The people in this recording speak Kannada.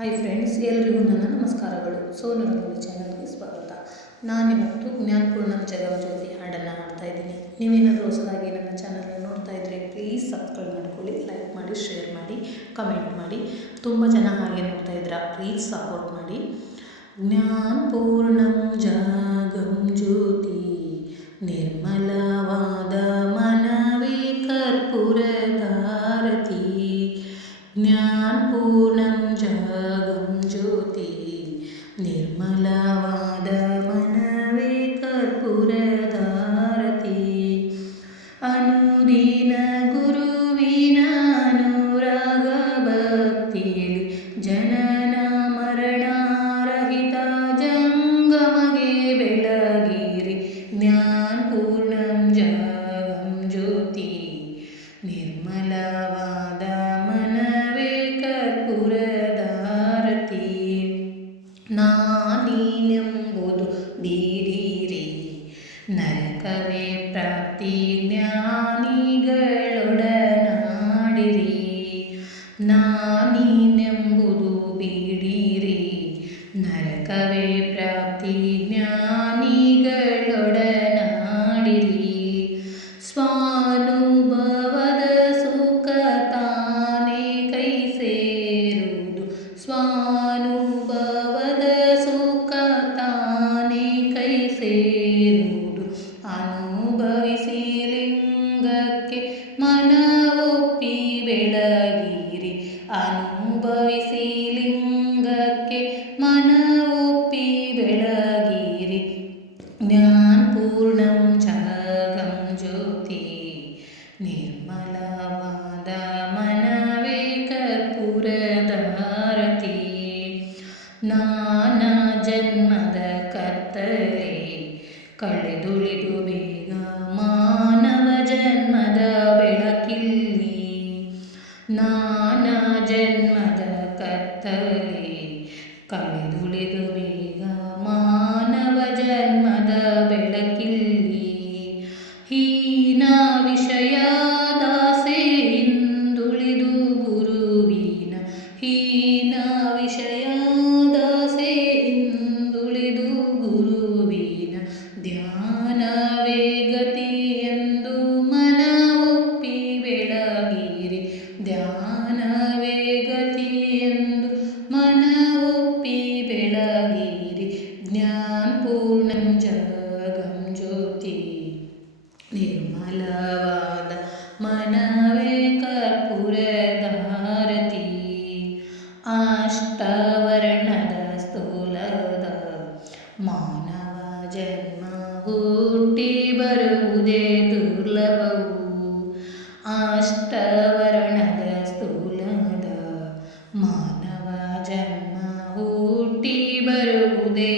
ಹಾಯ್ ಫ್ರೆಂಡ್ಸ್, ಎಲ್ರಿಗೂ ನನ್ನ ನಮಸ್ಕಾರಗಳು. ಸೋನು ರಂಗೋಲಿ ಚಾನಲ್ಗೆ ಸ್ವಾಗತ. ನಾನಿವತ್ತು ಜ್ಞಾನಪೂರ್ಣಂ ಜಗಜ್ಯೋತಿ ಹಾಡನ್ನು ಹಾಡ್ತಾ ಇದ್ದೀನಿ. ನೀವೇನಾದರೂ ಹೊಸದಾಗಿ ನನ್ನ ಚಾನಲ್ನ ನೋಡ್ತಾ ಇದ್ದರೆ ಪ್ಲೀಸ್ ಸಬ್ಸ್ಕ್ರೈಬ್ ಮಾಡ್ಕೊಳ್ಳಿ, ಲೈಕ್ ಮಾಡಿ, ಶೇರ್ ಮಾಡಿ, ಕಮೆಂಟ್ ಮಾಡಿ. ತುಂಬ ಜನ ಹಾಗೆ ನೋಡ್ತಾ ಇದ್ದೀರಾ, ಪ್ಲೀಸ್ ಸಪೋರ್ಟ್ ಮಾಡಿ. ಜ್ಞಾನಪೂರ್ಣಂ ಜಗಂ ಜ್ಯೋತಿ ನಿರ್ಮಲವಾದ ಮನವೇ ಕರ್ಪೂರಧಾರತಿ. ಜ್ಞಾನಪೂರ್ಣಂ ಜಗಂ ಜ್ಯೋತಿ ನಿರ್ಮಲವಾದ ಮನವೇ ಕರ್ಪೂರಧಾರತಿ. ಅನುದಿನ ಗುರುವಿನ ಅನುರಾಗ ಭಕ್ತಿಯಲ್ಲಿ ಜನನ ಮರಣರಹಿತ ಜಂಗಮಗೆ ಬೆಳಗಿರಿ. ಜ್ಞಾನಪೂರ್ಣಂ ಜಗಂ ಜ್ಯೋತಿ ನಿರ್ಮಲವಾದ ಮನವೇ ಕರ್ಪೂರಧಾರತಿ. ನಾನೀನೆಂಬುದು ಬೀರಿರಿ, ನರಕವೇ ಪ್ರಾಪ್ತಿ, ಜ್ಞಾನಿಗಳೊಡನಾಡಿರಿ. ನಾನೀನೆಂಬುದು ಬೀಡಿರಿ, ನರಕವೇ ಪ್ರಾಪ್ತಿ, ಜ್ಞಾನಿಗಳೊಡನಾಡಿರಿ. ಸ್ವಾನುಭವದ ಸುಖ ತಾನೇ ಕೈ ಸೇರುವುದು, ಸ್ವಾನುಭವದ ಸುಖ ತಾನೇ ಕೈ ಸೇರುವುದು. ಅನುಭವಿಸಿ ಲಿಂಗಕ್ಕೆ ಮನವೊಪ್ಪಿ ಬೆಳಗಿರಿ. ಅನುಭವಿಸಿ ಲಿಂಗಕ್ಕೆ ಮನವೊಪ್ಪಿ ಬೆಳಗಿರಿ. ಜ್ಞಾನಪೂರ್ಣಂ ಜಗಂ ಜ್ಯೋತಿ ನಿರ್ಮಲವಾದ ಮನವೇ ಕರ್ಪೂರಧಾರತಿ. ನಾನಾ ಜನ್ಮದ ಕತ್ತಲೆ ಕಳೆದುಳಿದು ಬೇಗ ಮಾನವ ಜನ್ಮದ ಬೆಳಕಿಲ್ಲಿ. ನಾನಾ ಜನ್ಮದ ಕತ್ತಲೆ ಕಳೆದುಳಿದು ಬೇಗ ಮಾನವ ಜನ್ಮದ ಬೆಳಕಿಲ್ಲಿ. ಹೀನ ವಿಷಯದಾಸೆ ಹಿಂದುಳಿದು ಗುರುವಿನ, ಹೀನ ವಿಷಯದಾಸೆ ಹಿಂದುಳಿದು ಗುರುವಿನ ಧ್ಯಾನವೇ ಗತಿ ಎಂದು ಮನವೊಪ್ಪಿ ಬೆಳಗಿರಿ. ಧ್ಯಾನವೇ ಗತಿ ಎಂದು ಮನವೊಪ್ಪಿ ಬೆಳಗಿರಿ. ಜ್ಞಾನಪೂರ್ಣಂ ಜಗಂ ಜ್ಯೋತಿ ನಿರ್ಮಲವಾದ ಮನವೇ ಕರ್ಪೂರಧಾರತಿ. ಅಷ್ಟವರ್ಣದ ಸ್ಥೂಲದ ಮಾನವ ಜನ್ಮ ಹುಟ್ಟಿ ಬರುವುದೇ ದುರ್ಲಭವು. ಅಷ್ಟವರ್ಣದ ಸ್ಥೂಲದ ಮಾನವ ಜನ್ಮ ಹುಟ್ಟಿ ಬರುವುದೇ